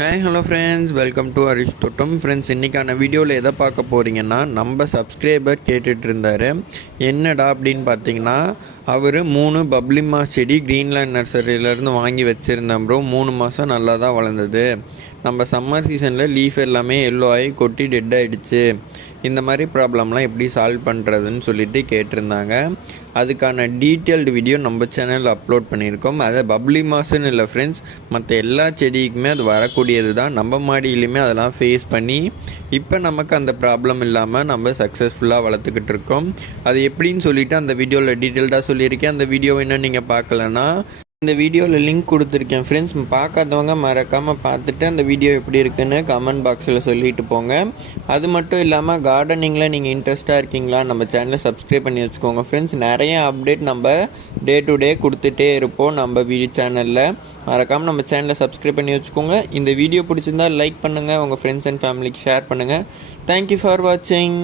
Hi hello friends welcome to Harish Thottam friends இன்றைக்கான வீடியோவில் எதை பார்க்க போகிறீங்கன்னா நம்ம சப்ஸ்கிரைபர் கேட்டுட்டு இருந்தார். என்னடா அப்படின்னு பார்த்தீங்கன்னா அவர் மூணு பப்ளிமா செடி கிரீன்லேண்ட் நர்சரியிலேருந்து வாங்கி வச்சுருந்தேன் ப்ரோ மூணு மாதம் நல்லா தான் வளர்ந்தது. நம்ம சம்மர் சீசனில் லீஃப் எல்லாமே எல்லோ ஆகி கொட்டி டெட் ஆகிடுச்சு இந்த மாதிரி ப்ராப்ளம்லாம் எப்படி சால்வ் பண்ணுறதுன்னு சொல்லிட்டு கேட்டிருந்தாங்க. அதுக்கான டீட்டெயில்டு வீடியோ நம்ம சேனலில் அப்லோட் பண்ணியிருக்கோம். அதை பப்ளி மாசுன்னு இல்லை ஃப்ரெண்ட்ஸ் மற்ற எல்லா செடிக்குமே அது வரக்கூடியது தான் நம்ம மாடியிலையுமே அதெல்லாம் ஃபேஸ் பண்ணி இப்போ நமக்கு அந்த ப்ராப்ளம் இல்லாமல் நம்ம சக்ஸஸ்ஃபுல்லாக வளர்த்துக்கிட்டு இருக்கோம். அது எப்படின்னு சொல்லிவிட்டு அந்த வீடியோவில் டீட்டெயில்டாக சொல்லியிருக்கேன். அந்த வீடியோ இன்னும் நீங்கள் பார்க்கலன்னா இந்த வீடியோவில் லிங்க் கொடுத்துருக்கேன். ஃப்ரெண்ட்ஸ் பார்க்காதவங்க மறக்காமல் பார்த்துட்டு அந்த வீடியோ எப்படி இருக்குன்னு கமெண்ட் பாக்ஸில் சொல்லிட்டு போங்க. அது மட்டும் இல்லாமல் கார்டனிங்கில் நீங்கள் இன்ட்ரெஸ்ட்டாக இருக்கீங்களா நம்ம சேனலை சப்ஸ்கிரைப் பண்ணி வச்சுக்கோங்க. ஃப்ரெண்ட்ஸ் நிறைய அப்டேட் நம்ம டே டு டே கொடுத்துட்டே இருப்போம் நம்ம வீடியோ சேனலில் மறக்காமல் நம்ம சேனலை சப்ஸ்கிரைப் பண்ணி வச்சுக்கோங்க. இந்த வீடியோ பிடிச்சிருந்தா லைக் பண்ணுங்கள் உங்கள் ஃப்ரெண்ட்ஸ் அண்ட் ஃபேமிலிக்கு ஷேர் பண்ணுங்கள் தேங்க்யூ ஃபார் வாட்சிங்